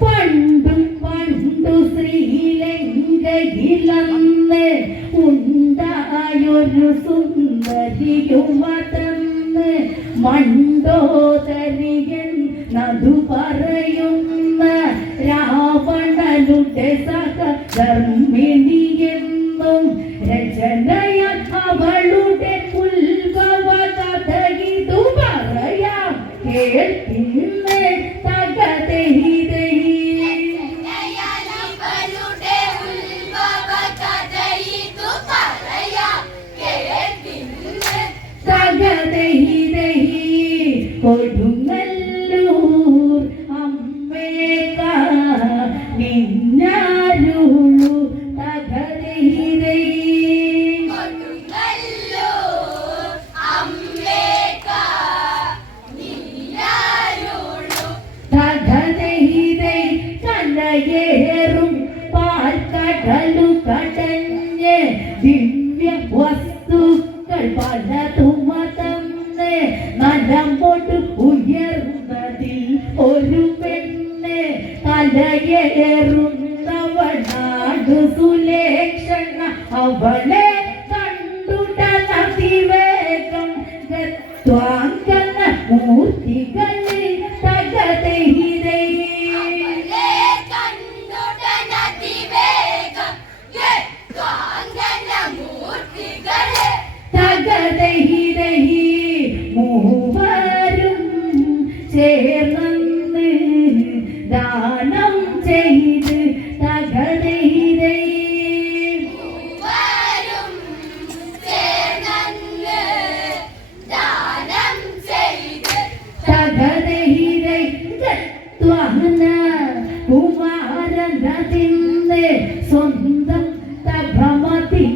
പണ്ടും പണ്ടു ശ്രീലങ്കയിലന്ന് ഉണ്ടായൊരു സുന്ദരിയുമതന്ന് മണ്ടോദരിയൻ നദു പറയുന്ന രാവണനുടെ സഹധർമ്മിണിയെന്നും രചനയ അവളുടെ ഉത്ഭവ കഥ ഇതു പറയാം കേൾപ്പിന്ന് തകതൈതൈ. കൊടുങ്ങല്ലൂർ അമ്മേക നിന്നാരുളു തകതൈതൈ. തകതൈതൈ കലയേറും പാൽക്കടലു കടഞ്ഞ് ദിവ്യ വസ്തുക്കൾ പലതുമതന്ന് നലമ്പോട്ട് ഉയർന്നതിൽ ഒരു പെണ്ണ് കലയേറുന്നവനാട് സുലേക്ഷണ. അവളെ കണ്ടുടനതിവേഗം ഗത്വാങ്കന മൂർത്തികളിൽ തകതൈതൈ. തകതൈതൈ മൂവരും ചേർന്ന് ദാനം ചെയ്ത് തകതൈതൈ. തകതൈതൈ ഗത്വാന കുമാരനതിന്ന് സ്വന്തം തപമതിനായിട്ടെന്ന്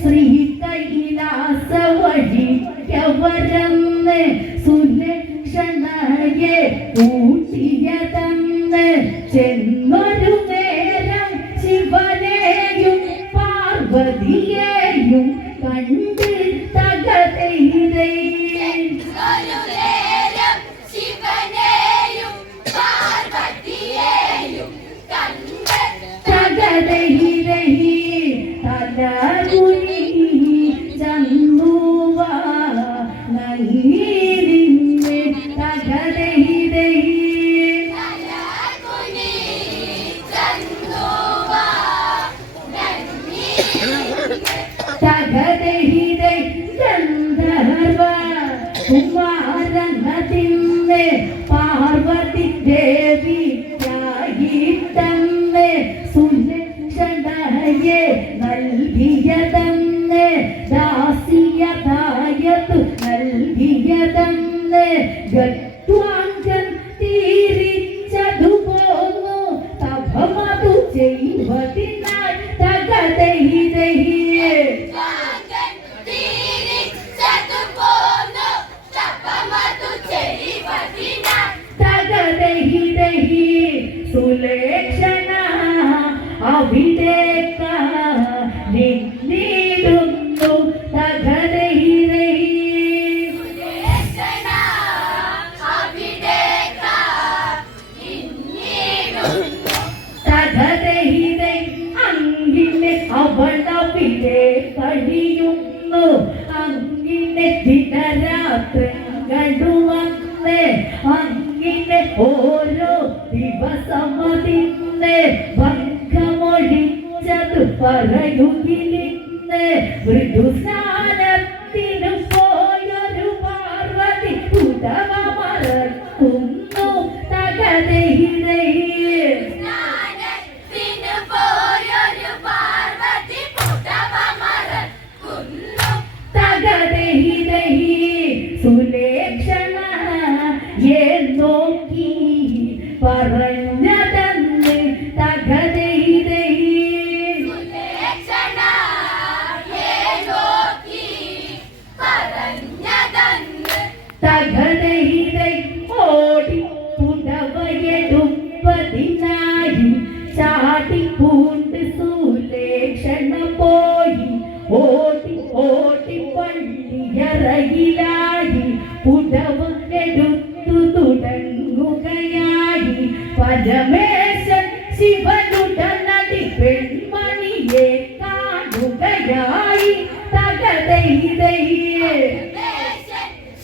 ശ്രീ കൈലാസ വഴിക്കവരന്ന് സുലക്ഷണയെ കൂട്ടിയതെന്ന് ചെന്നൊരു നേരം ശിവനെയും പാർവതിയെയും കണ്ട് തകതൈതൈ. തകതൈതൈ തലകുനി ചന്ദുവ നങ്ങിരിന്ന് തകതൈതൈ. തകതൈതൈ ഗന്ധർവ കുമാരനതിന്ന് പാർവതി ദേവിയായിട്ടെന്ന് സുലക്ഷണയെ നൽകിയതെന്ന് ദാസിയതായതു നൽകിയതെന്ന് ഗത്വാങ്കൻ തിരിച്ചതു പോന്നു തപമതു ചെയ്വതിനായി തകതൈതൈ. തകതൈതൈ സുലേക്ഷണ അവിടേക്ക നിന്നിടുന്നു തകതൈതൈ. തകതൈതൈ അങ്ങിനെ അവളവിടെ കഴിയുന്നു. അങ്ങിനെ ദിനരാത്രങ്ങളുവന്ന് അങ്ങിനെ ഓരോ ദിവസമതിന്ന് ഭംഗമൊഴിച്ചത് പറയുകിലിന്ന് മൃദുസ്നാനത്തിനു പോയൊരു പാർവതി ഉടവ മറക്കുന്നു തകതൈതൈ. തകതൈതൈ സുലേക്ഷണ ഏ നോക്കി പറഞ്ഞതെന്ന് തകതൈതൈ. തകതൈതൈ ഓടി പരമേശൻ ശിവനുടനടി പെൺമണിയെ കാണുകയായി തകതൈതൈയെ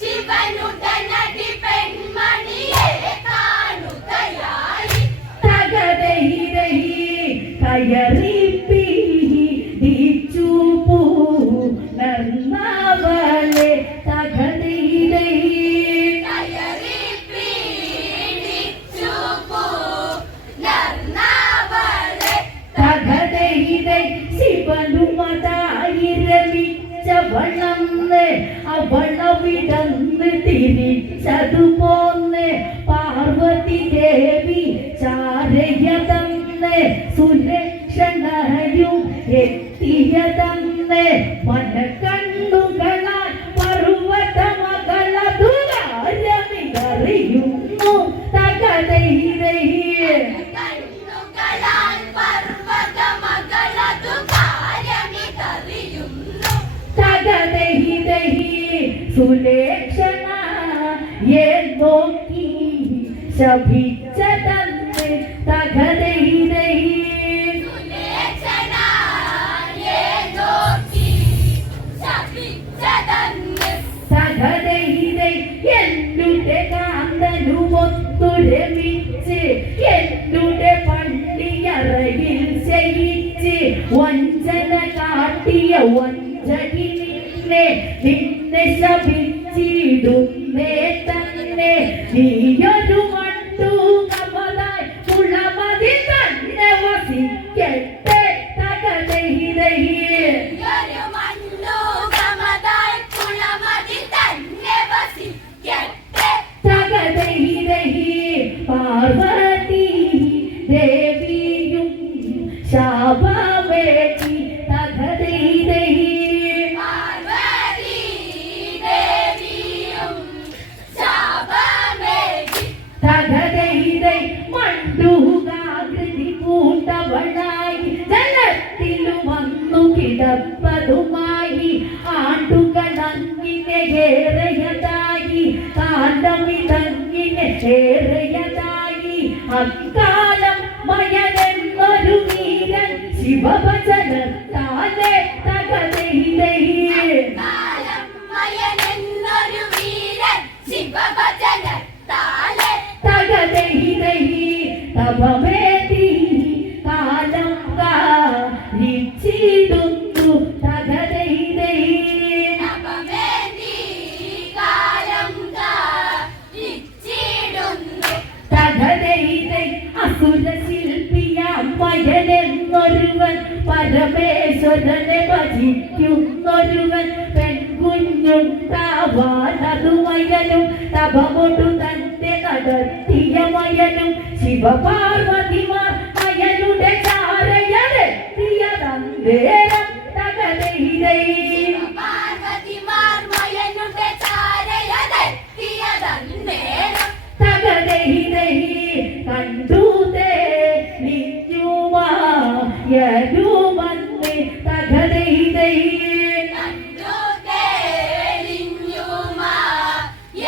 ശിവനുടനടി പെൺമണിയെ കാണുകയായി തകതൈതൈ കയറി പീഡിച്ചു പൂണർന്നവളെ തകതൈതൈ കയറി പീഡിച്ചു പൂണർന്നവളെ തകതൈതൈ ശിവനുമതായിരമിച്ചവളന്ന് അവളവിടന്ന് തിരിച്ചതുപോന്ന് പാർവതി ദേവി ചാരയതന്ന് സുലക്ഷണയും എത്തിയതന്ന് മനക്കണ്ണുകളാൽ പർവ്വതമകളതുകാരമിതറിയുന്നു തകതൈതൈയെ കണ്ണുകളാൽ പർവ്വതമകളതു കാര്യമിതറിയുന്നു തകതൈതൈ സുലേക്ഷണ നോക്കി ശപിച്ചതന്ന് തകതൈതൈ സുലേക്ഷണയെ നോക്കി ശപിച്ചതന്ന് തകതൈതൈ എന്നുടെ കാന്തനുമൊത്തുരമിച്ച് എന്നുടെ പള്ളിയറയിൽ ശയിച്ച് വഞ്ചന കാട്ടിയ വഞ്ചകി നിന്നെ ശപിച്ചിടുന്നേ തന്നെ നീയൊരു മണ്ടു കമതായി കുളമതി തന്നെ വസിക്കട്ടെ തകതൈതൈയെ ഒരു മണ്ണുകമതായി കുളമതി തന്നെ വസിക്കട്ടെ തകതൈതൈ പാർവതി ദേവിയും ശാപമേറ്റി തകതൈതൈ പാർവതി ദേവിയും ശാപമേകി തകതൈതൈ മണ്ടുകാകൃതി പൂണ്ടവളായി ജലത്തിലും വന്നു കിടപ്പതുമായി ആണ്ടുകളങ്ങിനെ ഏറെയതായി കാണ്ടമിതങ്ങിനെ ഏറെയതായി അക്കാലം മയനെന്നൊരു വീരൻ ശിവഭജനത്താലെ തകതൈതൈയെ കാലം മയനെന്നൊരു വീരൻ ശിവഭജനത്താലെ തകതൈതൈ തപമേതി കാലം കാലിച്ചിടുന്നു തകതൈതൈ നവമേന്തി കാലം കാലിച്ചിടുന്നു തകതൈതൈ അസുരശില്പിയാം മയനെന്നൊരുവൻ പരമേശ്വരനെ ഭജിക്കുന്നൊരുവൻ പെൺകുഞ്ഞുണ്ടാവാൻ അതുമയനും തപമൊടു തന്നെ നടത്തിയ മയനും ശിവപാർവതിമാർ മയനുടെ ചാരയരെത്തിയതന്തേരം തകതൈതൈ പാർവതിമാർ മയനുടെ ചാരയതെത്തിയതന്നേരം തകതൈതൈ കണ്ടുതേ നിന്നുമായരുമന്ന് തകതൈതൈ കണ്ടു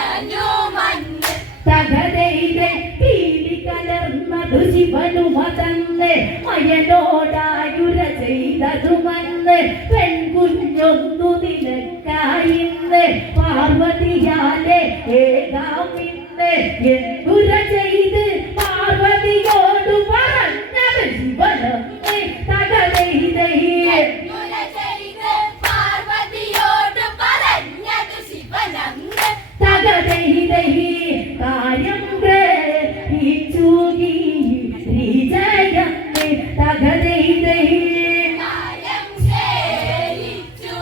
തെളിഞ്ഞുമായനുമന്ന് തകതൈതൈ പീലി കലർന്നതു ശിവനുമതന്ന് മയനോടായുര ചെയ്തതുമന്ന് പെൺകുഞ്ഞൊന്നു നിനക്കായിന്ന് പാർവതിയാലെ ഏകാമിന്ന് എന്തുര ചെയ്ത് പാർവതിയോടു പറഞ്ഞത് ശിവനന്ന് തകതൈതൈയെ നുര ചെയ്ത് പാർവതിയോട് പറഞ്ഞത് ശിവനന്ന് തകതൈതൈ കാര്യം ഗ്രഹിച്ചു വിജയന്ന് തകതൈതൈ കാലം ശേരിച്ചു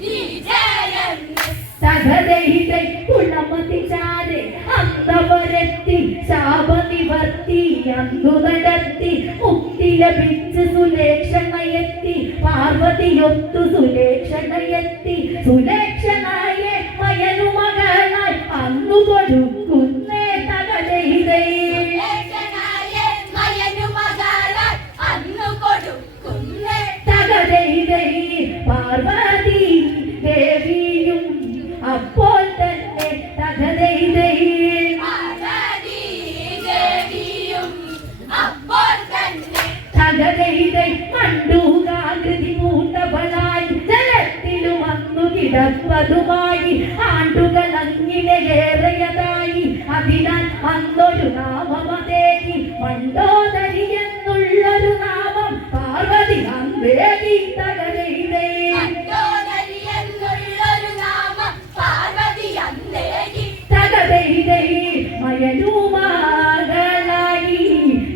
വിജയന്ന് തകതൈതൈ കുളമതി ചാരെ അന്തവരെത്തി ശാപനിവർത്തി അന്നു നടത്തി മുക്തി ലഭിച്ച് സുലേക്ഷണയെത്തി പാർവതിയൊത്തു സുലേക്ഷണയെത്തി സുലേക്ഷണയെ മയനുമകളായി അന്നു കൊടുക്കുന്നേ തകതൈതൈ സുലേക്ഷണയെ മയനുമകളാൽ അന്നു കൊടുക്കുന്നേ തകതൈതൈ പാർവതി ദേവിയും അപ്പോൾ തന്നെ തകതൈതൈ പാർവതി ദേവി തകതൈതൈ മണ്ടൂകാകൃതി പൂണ്ടവളായി ജലത്തിലും അന്നു കിടപ്പതുമായി ആണ്ടുകൾ അങ്ങിനെയേറെയതായി അതിനാൽ അന്നൊരു നാമമതേകി മണ്ടോദരി എന്നുള്ളൊരു നാമം പാർവതി അന്തേകി തകതൈതൈ മണ്ടോദരി എന്നുള്ളൊരു നാമം പാർവതി അന്തേകി തകതൈതൈ മയനുമാകളായി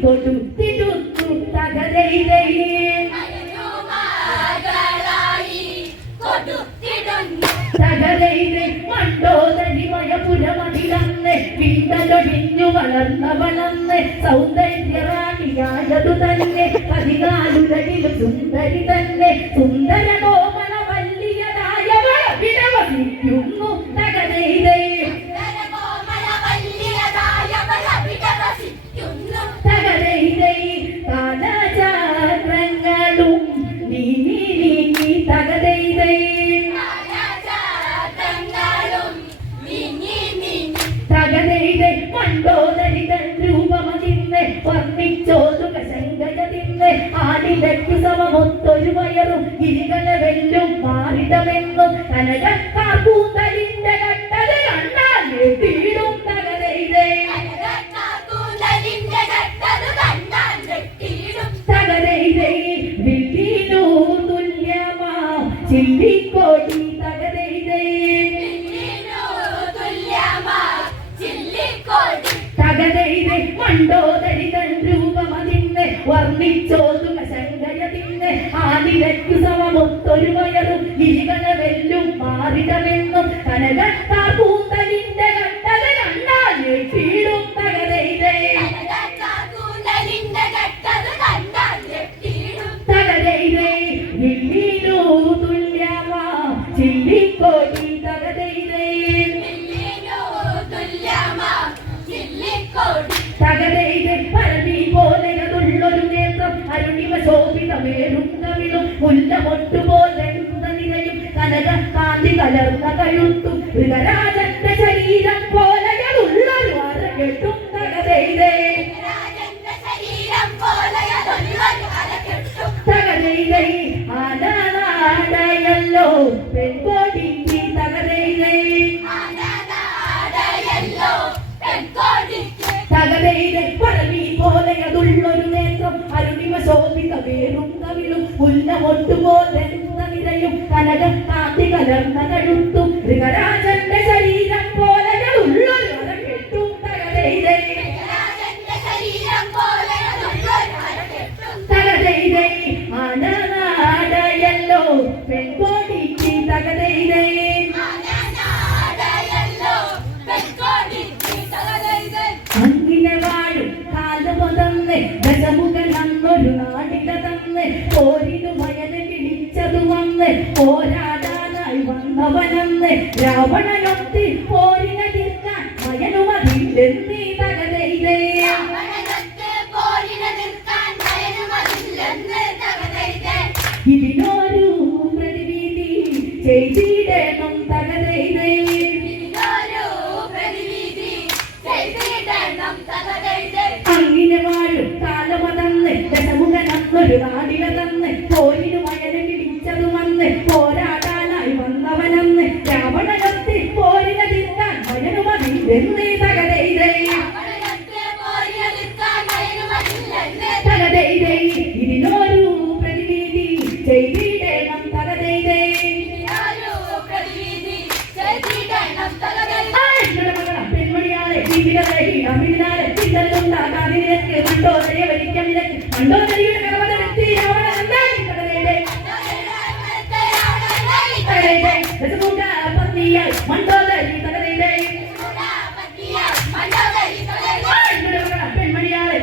കൊടുത്തിടുന്നു തകതൈതൈ മയനുമാകളായി കൊടുത്തിടുന്നു തകതൈതൈ മണ്ടോദരി മയപുരമതിലന്ന് വീണ്ടലൊഴിഞ്ഞു വളർന്നവളന്ന് സൗന്ദര്യറാണിയായതു തന്നെ 14 സുന്ദരി തന്നെ സുന്ദര കോമള വല്ലിയതായവൾ വിടവസിക്കുന്നു തകതൈതൈ തകതൈതൈ കാലചക്രങ്ങളും നീങ്ങി നീങ്ങി തകതൈതൈ തകതൈതൈ മണ്ടോദരികൾ രൂപമതിന്ന് വർണ്ണിച്ചോതുക ശങ്കരതിന്ന് ആടിലയ്ക്കു സമമൊത്തൊരു വയറും ഇരികളെ വെല്ലും മാറിടമെന്നും കനക കാക്കൂന്തലിന്റെ കണ്ടത് കണ്ടാൽ തീടും തകതൈതൈ തകതൈതൈ വില്ലിനു തുല്യമാ ചില്ലിക്കോടി തകതൈതൈ തകതൈതൈ മണ്ടോദരികൾ രൂപമതിന്ന് വർണ്ണിച്ചോതുക ശങ്കരതിന്ന് ആദിലയ്ക്കു സമമൊത്തൊരു വയറും ഇരികളെ വെല്ലും മാറിടമെന്നും കനക കാക്കൂന്തലിന്റെ കണ്ടത് കണ്ടാൽ തീടും തകതൈതൈ തകതൈതൈ വില്ലിനു തുല്യമാ ചില്ലിക്കോടി തകതൈതൈ തകതൈതൈ പരമി പോലെയതുള്ളൊരു നേത്രം അരുണിമ ശോഭിതമേറും കവിളും മുല്ലമൊട്ടുപോലെ നിരയും കനക കാന്തി കലർന്ന കഴുത്തും മൃഗരാജന്റെ ശരീരം പോലെയതുള്ളൊരു അരകെട്ടും തകതൈതൈ തകതൈതൈ ആനനാടയല്ലോ പെൺകോടിക്ക് തകതൈതൈ തകതൈതൈ പരമി പോലെയതുള്ളൊരു നേത്രം അരുണിമ ശോഭിതമേറും കവിളും മുല്ലമൊട്ടുപോലെ നിരയും കനക കാന്തി കലർന്ന കഴുത്തും മൃഗരാജന്റെ ശരീരം പോലെയതുള്ളൊരു അരകെട്ടും തകതൈതൈ തകതൈതൈ ആനനാടയല്ലോ പെൺകോടിക്ക് തകതൈതൈ അങ്ങിനെ വാഴും കാലമതന്ന് ദശമുഖൻ അന്നൊരു നാടില തന്ന് പോരിനു മയന് വിളിച്ചതു വന്ന് പോരാടാനായി വന്നവനന്ന് രാവണനൊത്തി പോരിനെതിർക്കാൻ മയനുമതില്ലെന്നീ തകതൈതൈ ഇതിനൊരു പ്രതിവിധി ചെയ്തിടണം തകതൈതൈ അങ്ങിനെ വാഴും കാലമതന്ന് ദശമുഖനന്നൊരു നാടില തന്ന് പോരിനു മയന് വിളിച്ചതു വന്ന് പോരാടാനായി വന്നവനന്ന് രാവണനൊത്തി പോരിനെതിർക്കാൻ മയനുമതില്ലെന്നീ തകതൈതൈ തകതൈതൈ ഇതിനൊരു പ്രതിവിധി ചെയ്തിടണം തകതൈതൈ പെൺമണിയാളെ മണ്ടോദരിയെ വരിക്കാൻ മണ്ടോദരിയുടെ കടമതെത്തി പത്നിയായി മണ്ടോദരി തകതൈതൈ പെൺമണിയാളെ